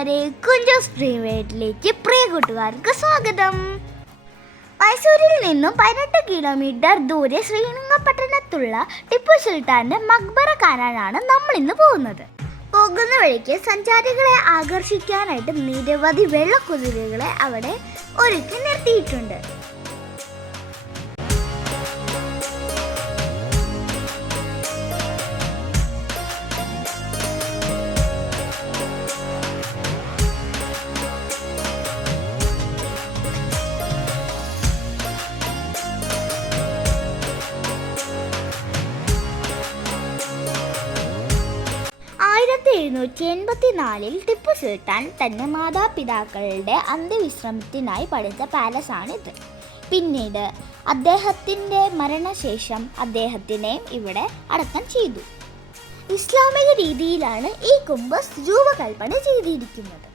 കൂട്ടുകാരെ, കുഞ്ചോസ് ഡ്രീംവേൾഡിലേക്ക് പ്രിയ കൂട്ടുകാർക്ക് സ്വാഗതം. മൈസൂരിൽ നിന്നും 18 കിലോമീറ്റർ ദൂരെ ശ്രീരംഗപട്ടണത്തുള്ള ടിപ്പു സുൽത്താന്റെ മക്ബറ കാണാനാണ് നമ്മൾ ഇന്ന് പോകുന്നത്. പോകുന്ന വഴിക്ക് സഞ്ചാരികളെ ആകർഷിക്കാനായിട്ട് നിരവധി വെള്ളക്കുതിരകളെ അവിടെ ഒരുക്കി നിർത്തിയിട്ടുണ്ട്. 1784 ടിപ്പു സുൽത്താൻ തന്റെ മാതാപിതാക്കളുടെ അന്ത്യവിശ്രമത്തിനായി പണിത പാലസാണിത്. പിന്നീട് അദ്ദേഹത്തിൻ്റെ മരണശേഷം അദ്ദേഹത്തിനെ ഇവിടെ അടക്കം ചെയ്തു. ഇസ്ലാമിക രീതിയിലാണ് ഈ കുംഭസ് രൂപകൽപ്പന ചെയ്തിരിക്കുന്നത്.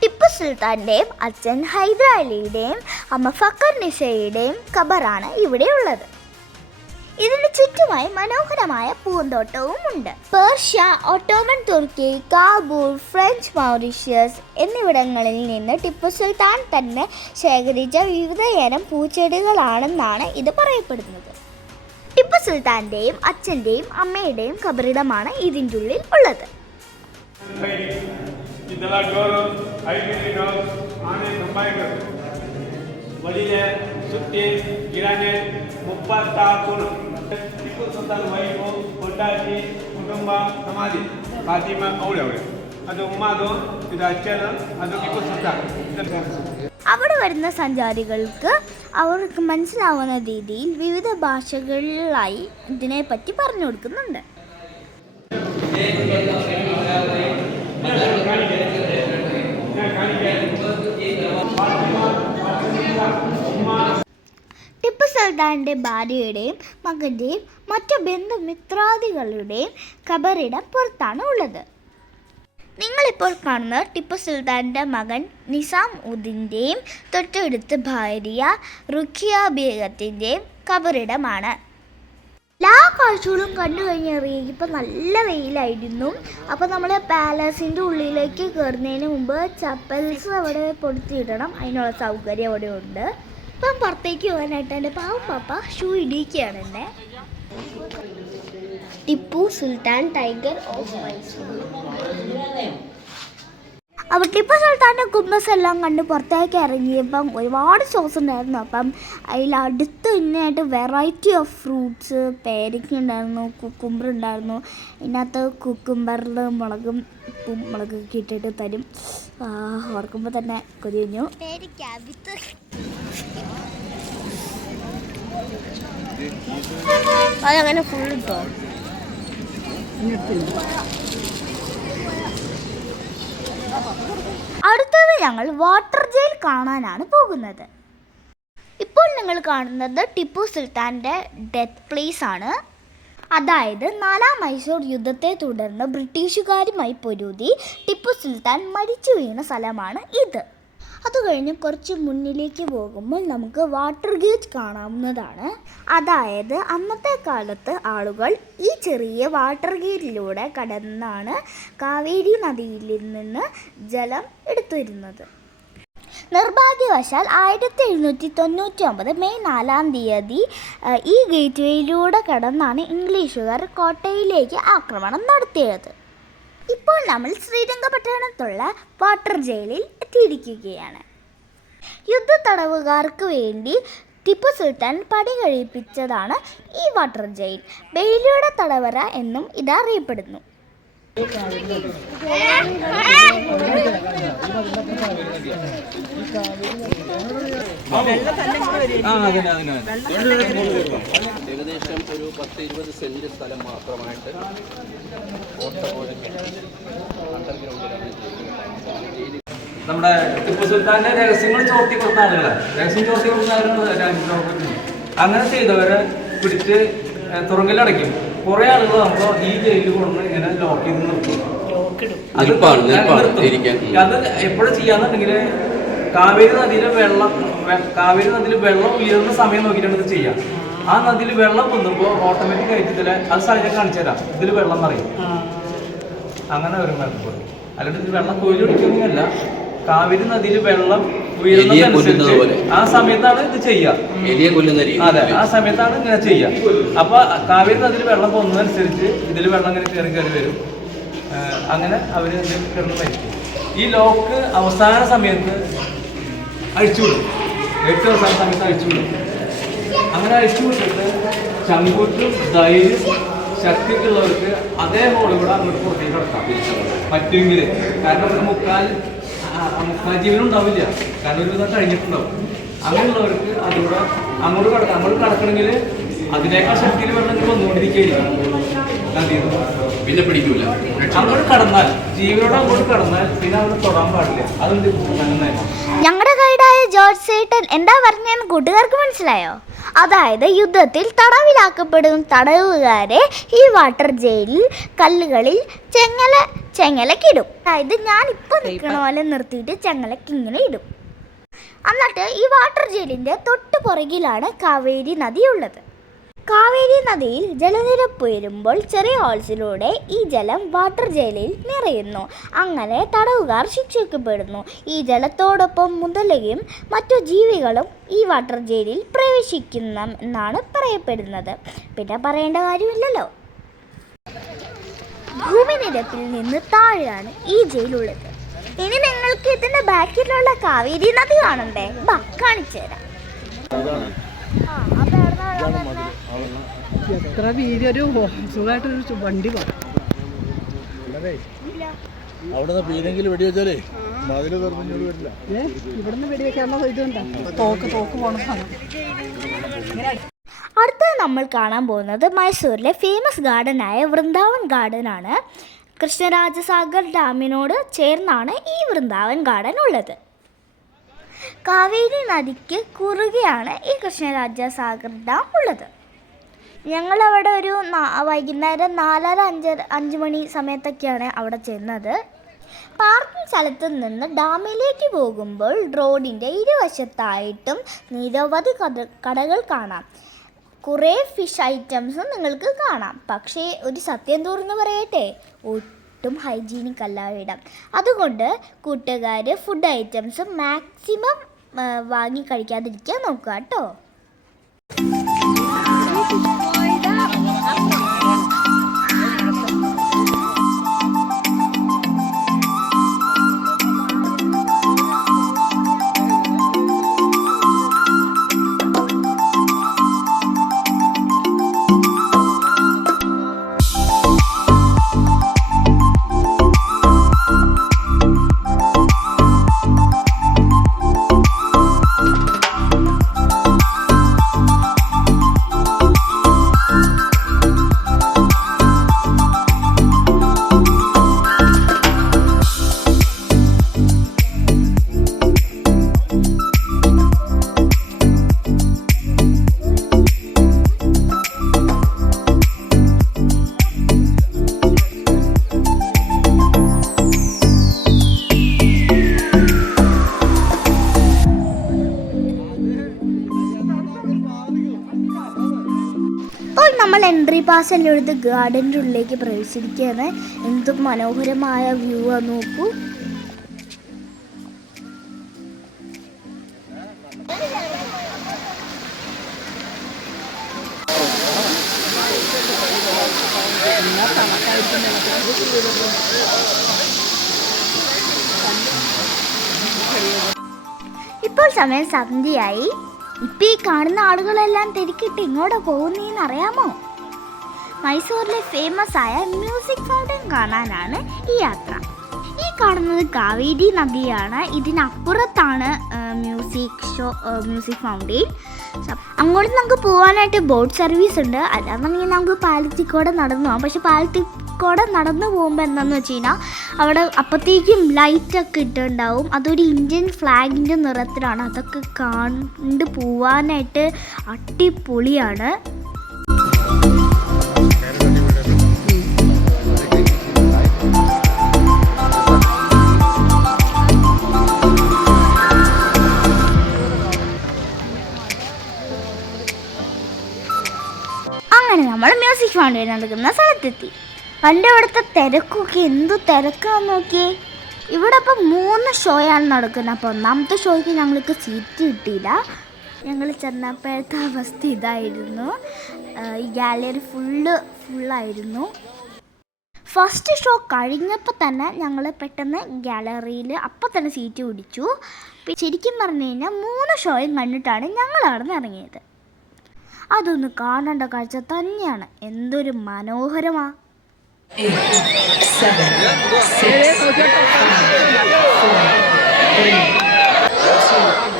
ടിപ്പു സുൽത്താൻ്റെയും അച്ഛൻ ഹൈദർ അലിയുടെയും അമ്മ ഫക്കർ നിസയുടെയും ഖബറാണ് ഇവിടെയുള്ളത്. ഇതിന് ചുറ്റുമായി മനോഹരമായ പൂന്തോട്ടവും ഉണ്ട്. പേർഷ്യ, ഒട്ടോമൻ തുർക്കി, കാബൂൾ, ഫ്രഞ്ച് മൗറീഷ്യസ് എന്നിവിടങ്ങളിൽ നിന്ന് ടിപ്പു സുൽത്താൻ തന്നെ ശേഖരിച്ച വിവിധയിനം പൂച്ചെടികളാണെന്നാണ് ഇത് പറയപ്പെടുന്നത്. ടിപ്പു സുൽത്താൻ്റെയും അച്ഛൻ്റെയും അമ്മയുടെയും ഖബറിടമാണ് ഇതിൻ്റെ ഉള്ളിൽ ഉള്ളത്. ಟಿಪ್ಪು ಸುಲ್ತಾನ್ ವೈಫು ಕೊಟ್ಟಾಜಿ ಕುಟುಂಬ ಸಮಾಧಿ ಫಾತಿಮ ಅವಳೆ ಅದು ഉമ്മാദോ ഇത് അച്ഛനോ അത് ടിപ്പു സുൽത്താൻ. അവിടെ വരുന്ന സഞ്ചാരികൾക്ക് അവർക്ക് മനസ്സിലാവുന്ന രീതിയിൽ വിവിധ ഭാഷകളിലായി ഇതിനെപ്പറ്റി പറഞ്ഞു കൊടുക്കുന്നുണ്ട്. ടിപ്പു സുൽത്താൻ്റെ ഭാര്യയുടെയും മകൻ്റെയും മറ്റു ബന്ധുമിത്രാദികളുടെയും ഖബറിടം പുറത്താണ് ഉള്ളത്. നിങ്ങളിപ്പോൾ കാണുന്നത് ടിപ്പു സുൽത്താൻ്റെ മകൻ നിസാം ഉദ്ദീൻ്റെയും തൊട്ടടുത്ത് ഭാര്യ റുഖിയ ബീഗത്തിൻ്റെയും ഖബറിടമാണ്. എല്ലാ കാഴ്ചകളും കണ്ടു കഴിഞ്ഞിറങ്ങിയപ്പോൾ നല്ല വെയിലായിരുന്നു. അപ്പോൾ നമ്മൾ പാലസിൻ്റെ ഉള്ളിലേക്ക് കയറുന്നതിന് മുമ്പ് ചപ്പൽസ് അവിടെ പൊടുത്തിയിടണം. അതിനുള്ള സൗകര്യം അവിടെ ഉണ്ട്. ഇപ്പം പുറത്തേക്ക് പോകാനായിട്ട് എൻ്റെ പാവം പാപ്പ ഷൂ ഇടിക്കുകയാണ് എന്നെ. Tipu Sultan tiger of Mysore. അപ്പോൾ ടിപ്പു സുൽത്താൻ്റെ കുംഭസ് എല്ലാം കണ്ട് പുറത്തേക്ക് ഇറങ്ങിയപ്പം ഒരുപാട് ഷോസ് ഉണ്ടായിരുന്നു. അപ്പം അതിലടുത്ത് തന്നെയായിട്ട് വെറൈറ്റി ഓഫ് ഫ്രൂട്ട്സ്, പേരയ്ക്ക ഉണ്ടായിരുന്നു, കുക്കുംബർ ഉണ്ടായിരുന്നു. ഇതിനകത്ത് കുക്കുംബറിൽ മുളകും ഉപ്പും മുളകൊക്കെ ഇട്ടിട്ട് തരും. ഓർക്കുമ്പോൾ തന്നെ കൊതിഞ്ഞു. അതങ്ങനെ ഫുൾ ഇട്ടോ. അടുത്തത് ഞങ്ങൾ വാട്ടർ ജയിൽ കാണാനാണ് പോകുന്നത്. ഇപ്പോൾ നിങ്ങൾ കാണുന്നത് ടിപ്പു സുൽത്താൻ്റെ ഡെത്ത് പ്ലേസ് ആണ്. അതായത് 4ാം മൈസൂർ യുദ്ധത്തെ തുടർന്ന് ബ്രിട്ടീഷുകാരുമായി പൊരുതി ടിപ്പു സുൽത്താൻ മരിച്ചു വീണ സ്ഥലമാണ് ഇത്. അത് കഴിഞ്ഞ് കുറച്ച് മുന്നിലേക്ക് പോകുമ്പോൾ നമുക്ക് വാട്ടർ ഗേറ്റ് കാണാവുന്നതാണ്. അതായത് അന്നത്തെ കാലത്ത് ആളുകൾ ഈ ചെറിയ വാട്ടർ ഗേറ്റിലൂടെ കടന്നാണ് കാവേരി നദിയിൽ നിന്ന് ജലം എടുത്തിരുന്നത്. നിർഭാഗ്യവശാൽ 1799 മെയ് 4-ാം തീയതി ഈ ഗേറ്റ് വേയിലൂടെ കടന്നാണ് ഇംഗ്ലീഷുകാർ കോട്ടയിലേക്ക് ആക്രമണം നടത്തിയത്. ഇപ്പോൾ നമ്മൾ ശ്രീരംഗപട്ടണത്തുള്ള വാട്ടർ ജയിലിൽ എത്തിയിരിക്കുകയാണ്. യുദ്ധ തടവുകാർക്ക് വേണ്ടി ടിപ്പു സുൽത്താൻ പണി കഴിപ്പിച്ചതാണ് ഈ വാട്ടർ ജയിൽ. ബെയിലിയുടെ തടവറ എന്നും ഇത് അറിയപ്പെടുന്നു. ഏകദേശം ഒരു 10-20 സെന്റ് സ്ഥലം മാത്രമായിട്ട് നമ്മുടെ ടിപ്പു സുൽത്താന്റെ രഹസ്യങ്ങൾ ചോർത്തി കൊടുത്ത ആളുകളെ അങ്ങനെ ചെയ്തവരെ പിടിച്ച് തുറങ്കലടയ്ക്കും. കുറെ ആളുകൾ നമ്മൾ ഈ ജയിലിൽ കൊണ്ടുവന്ന് ഇങ്ങനെ ലോക്ക് ചെയ്ത് നിർത്തും. അത് എപ്പോഴും ചെയ്യാന്നുണ്ടെങ്കിൽ കാവേരി നദിയിൽ വെള്ളം ഉയരുന്ന സമയം നോക്കിയിട്ടാണ് ഇത് ചെയ്യാം. ആ നദിയിൽ വെള്ളം വന്നപ്പോൾ ഓട്ടോമാറ്റിക് ആയിട്ട് ഇതിൽ അത് സ്ഥലം കാണിച്ചു തരാം. ഇതിൽ വെള്ളം നിറയും. അങ്ങനെ ഒരു മരുന്ന് അല്ലാണ്ട് ഇത് വെള്ളം കോരിയൊഴിക്കുന്നതല്ല. കാവേരി നദിയിൽ വെള്ളം ഉയരുന്നതനുസരിച്ച് ആ സമയത്താണ് ഇത് ചെയ്യുക. അതെ, ആ സമയത്താണ് ഇങ്ങനെ ചെയ്യുക. അപ്പൊ കാവേരി നദിയിൽ വെള്ളം പോകുന്നതനുസരിച്ച് ഇതിൽ വെള്ളം ഇങ്ങനെ കയറി കയറി വരും. അങ്ങനെ അവര് കിടന്ന് മരിക്കും. ഈ ലോക്ക് അവസാന സമയത്ത് അഴിച്ചുവിടും. ഏറ്റവും അവസാന സമയത്ത് അഴിച്ചുവിടും. അങ്ങനെ അഴിച്ചുവിട്ടിട്ട് ചങ്കൂറ്റും ധൈര്യം ശക്തിയൊക്കെ ഉള്ളവർക്ക് അതേ ഹോളിൽ കൂടെ അങ്ങോട്ട് പുറത്തേക്ക് കിടക്കാം പറ്റുമെങ്കിൽ. കാരണം ഒരു മുക്കാൽ ജീവനും ഉണ്ടാവില്ല, കാരണം ഒരു വിധം കഴിഞ്ഞിട്ടുണ്ടാവും. അങ്ങനെയുള്ളവർക്ക് അതിലൂടെ അങ്ങോട്ട് കിടക്കാം. അങ്ങോട്ട് കിടക്കണമെങ്കിൽ അതിനേക്കാൾ ശക്തിയിൽ വെള്ളം വന്നുകൊണ്ടിരിക്കുകയായിരിക്കും. പിന്നെ പിടിക്കൂല. അങ്ങോട്ട് കടന്നാൽ, ജീവനോട് അങ്ങോട്ട് കടന്നാൽ പിന്നെ അവിടെ തൊടാൻ പാടില്ല. അതുകൊണ്ട് ഞങ്ങളുടെ ഗൈഡായ ജോർജ് സേട്ടൻ എന്താ പറഞ്ഞതെന്ന് കൂട്ടുകാർക്ക് മനസ്സിലായോ? അതായത് യുദ്ധത്തിൽ തടവിലാക്കപ്പെടുന്ന തടവുകാരെ ഈ വാട്ടർ ജയിലിൽ കല്ലുകളിൽ ചെങ്ങലക്കിടും. അതായത് ഞാനിപ്പോൾ നിൽക്കണ പോലെ നിർത്തിയിട്ട് ചെങ്ങലക്ക് ഇങ്ങനെ ഇടും. എന്നിട്ട് ഈ വാട്ടർ ജയിലിൻ്റെ തൊട്ട് പുറകിലാണ് കാവേരി നദിയുള്ളത്. കാവേരി നദിയിൽ ജലനിരപ്പ് ഉയരുമ്പോൾ ചെറിയ ഹോൾസിലൂടെ ഈ ജലം വാട്ടർ ജയിലിൽ നിറയുന്നു. അങ്ങനെ തടവുകാർ ശിക്ഷിക്കപ്പെടുന്നു. ഈ ജലത്തോടൊപ്പം മുതലയും മറ്റു ജീവികളും ഈ വാട്ടർ ജയിലിൽ പ്രവേശിക്കുമെന്നാണ് പറയപ്പെടുന്നത്. പിന്നെ പറയേണ്ട കാര്യമില്ലല്ലോ. ഭൂമിനിരപ്പിൽ നിന്ന് താഴെയാണ് ഈ ജയിലുള്ളത്. ഇനി നിങ്ങൾക്ക് ഇതിൻ്റെ ബാക്കിലുള്ള കാവേരി നദി കാണണ്ടേ? കാണിച്ചു തരാം. എത്ര വീതി ഒരു സുഖമായിട്ടൊരു വണ്ടി പോകും. അവിടെ പീരെങ്കിലും വെടിവെച്ചാലേ മതില് തുറന്നു വരില്ല. ഇവിടുന്ന് വെടിവെക്കാനുള്ള ഇതുണ്ടാ തോക്ക് പോണ സ്ഥലം. അടുത്തത് നമ്മൾ കാണാൻ പോകുന്നത് മൈസൂരിലെ ഫേമസ് ഗാർഡനായ വൃന്ദാവൻ ഗാർഡനാണ്. കൃഷ്ണരാജസാഗർ ഡാമിനോട് ചേർന്നാണ് ഈ വൃന്ദാവൻ ഗാർഡൻ ഉള്ളത്. കാവേരി നദിക്ക് കുറുകെയാണ് ഈ കൃഷ്ണരാജസാഗർ ഡാം ഉള്ളത്. ഞങ്ങളവിടെ ഒരു വൈകുന്നേരം 4:30-5 മണി സമയത്തൊക്കെയാണ് അവിടെ ചെന്നത്. പാർക്കിംഗ് സ്ഥലത്ത് നിന്ന് ഡാമിലേക്ക് പോകുമ്പോൾ റോഡിൻ്റെ ഇരുവശത്തായിട്ടും നിരവധി കടകൾ കാണാം. കുറേ ഫിഷ് ഐറ്റംസും നിങ്ങൾക്ക് കാണാം. പക്ഷേ ഒരു സത്യം തുറന്ന് പറയട്ടെ, ഒട്ടും ഹൈജീനിക് അല്ല ഇടം. അതുകൊണ്ട് കൂട്ടുകാർ ഫുഡ് ഐറ്റംസ് മാക്സിമം വാങ്ങി കഴിക്കാതിരിക്കാൻ നോക്കുക കേട്ടോ. നമ്മൾ എൻട്രി പാസ് എല്ലാം എടുത്ത് ഗാർഡൻ്റെ ഉള്ളിലേക്ക് പ്രവേശിക്കുകയാണ്. എന്ത് മനോഹരമായ വ്യൂ ആ നോക്കൂ. ഇപ്പോൾ സമയം സന്ധ്യയായി. ഇപ്പം ഈ കാണുന്ന ആളുകളെല്ലാം തിരിക്കിട്ട് ഇങ്ങോട്ട് പോകുന്നതെന്ന് അറിയാമോ? മൈസൂരിലെ ഫേമസ് ആയ മ്യൂസിക് ഫൗണ്ടൻ കാണാനാണ് ഈ യാത്ര. ഈ കാണുന്നത് കാവേരി നദിയാണ്. ഇതിനപ്പുറത്താണ് മ്യൂസിക് ഫൗണ്ടൻ. അങ്ങോട്ട് നമുക്ക് പോകാനായിട്ട് ബോട്ട് സർവീസ് ഉണ്ട്. അല്ലാന്നുണ്ടെങ്കിൽ നമുക്ക് പാലത്തിക്കൂടെ നടന്നു പോകാം. പക്ഷെ പാലത്തിക്കൂടെ നടന്നു പോകുമ്പോൾ എന്താണെന്ന് വെച്ച് കഴിഞ്ഞാൽ അവിടെ അപ്പോഴത്തേക്കും ലൈറ്റൊക്കെ ഇട്ടുണ്ടാവും. അതൊരു ഇന്ത്യൻ ഫ്ലാഗിൻ്റെ നിറത്തിലാണ്. അതൊക്കെ കണ്ട് പോവാനായിട്ട് അടിപൊളിയാണ്. അങ്ങനെ നമ്മൾ മ്യൂസിക് ഫൗണ്ടൻ നടക്കുന്ന സ്ഥലത്തെത്തി. പണ്ട് അവിടുത്തെ തിരക്കൊക്കെ എന്തു തിരക്കാന്ന് നോക്കിയേ. ഇവിടെ ഇപ്പം 3 ഷോയാണ് നടക്കുന്നത്. അപ്പോൾ ഒന്നാമത്തെ ഷോയ്ക്ക് ഞങ്ങൾക്ക് സീറ്റ് കിട്ടിയില്ല. ഞങ്ങൾ ചെന്നപ്പോഴത്തെ അവസ്ഥ ഇതായിരുന്നു. ഈ ഗാലറി ഫുള്ളായിരുന്നു. ഫസ്റ്റ് ഷോ കഴിഞ്ഞപ്പോൾ തന്നെ ഞങ്ങൾ പെട്ടെന്ന് ഗാലറിയിൽ അപ്പം തന്നെ സീറ്റ് പിടിച്ചു. ശരിക്കും പറഞ്ഞു കഴിഞ്ഞാൽ 3 ഷോയും കണ്ടിട്ടാണ് ഞങ്ങൾ അവിടെ നിന്ന് ഇറങ്ങിയത്. അതൊന്ന് കാണേണ്ട കാഴ്ച തന്നെയാണ്. എന്തൊരു മനോഹരമാണ്. 8, 7, 6, 5, 4, 3, 2, 0.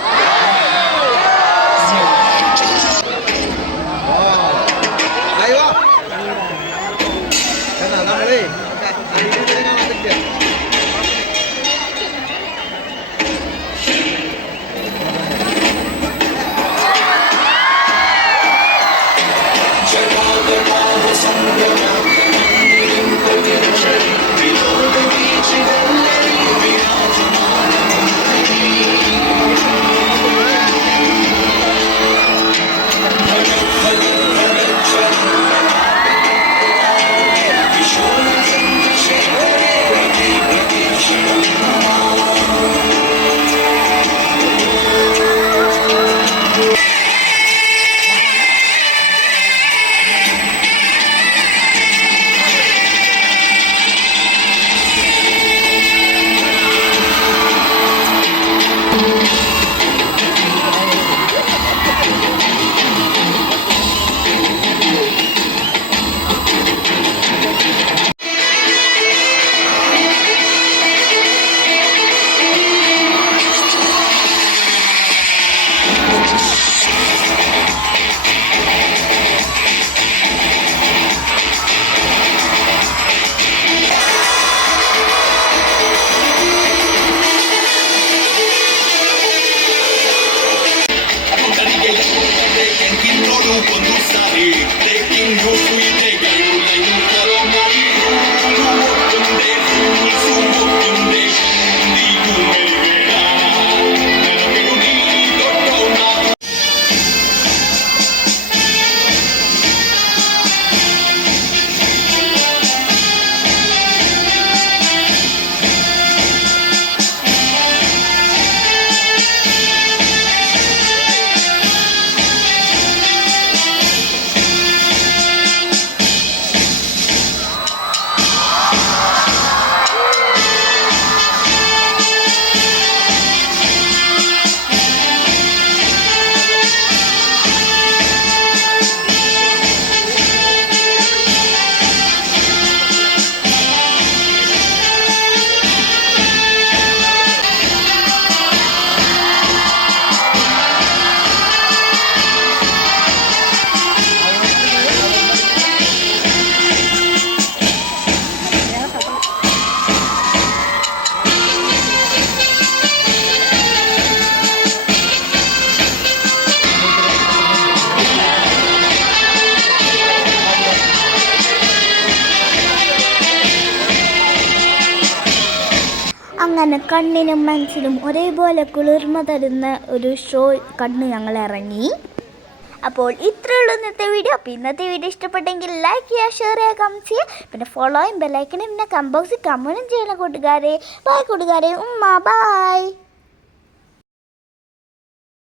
അങ്ങനെ കണ്ണിനും മനസ്സിനും ഒരേപോലെ കുളിർമ തരുന്ന ഒരു ഷോ കണ്ട് ഞങ്ങൾ ഇറങ്ങി. അപ്പോൾ ഇത്രയുള്ളൂ ഇന്നത്തെ വീഡിയോ. അപ്പോൾ ഇന്നത്തെ വീഡിയോ ഇഷ്ടപ്പെട്ടെങ്കിൽ ലൈക്ക് ചെയ്യുക, ഷെയർ ചെയ്യുക, കമൻറ്റ് ചെയ്യുക. പിന്നെ ഫോളോയും ബെല്ലൈക്കനും പിന്നെ കമ്പോക്സിൽ കമൻറ്റും ചെയ്യണം കൂട്ടുകാരെ. ബൈ കൂട്ടുകാരെ. ബൈ.